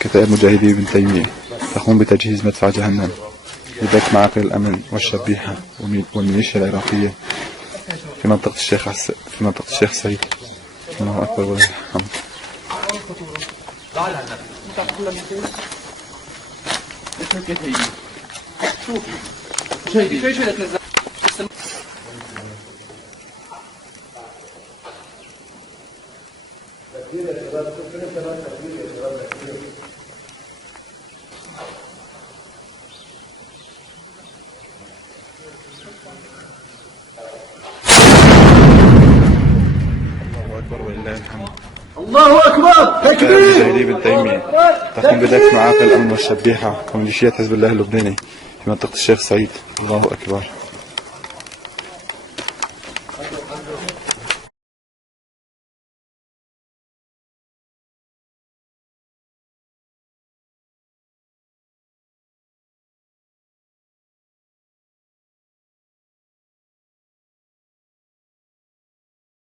كتائب مجاهدي ابن تيمية تقوم بتجهيز مدفع جهنم لدك معاقل الأمن والشبيحة والميليشيا العراقية في منطقة الشيخ سعيد. الله أكبر ولله الحمد. الله أكبر تكبير. مجاهدي ابن تيمية تقوم بدفع معاقل الأمن والشبيحة وميليشيات حزب الله اللبناني في منطقة الشيخ سعيد. الله أكبر.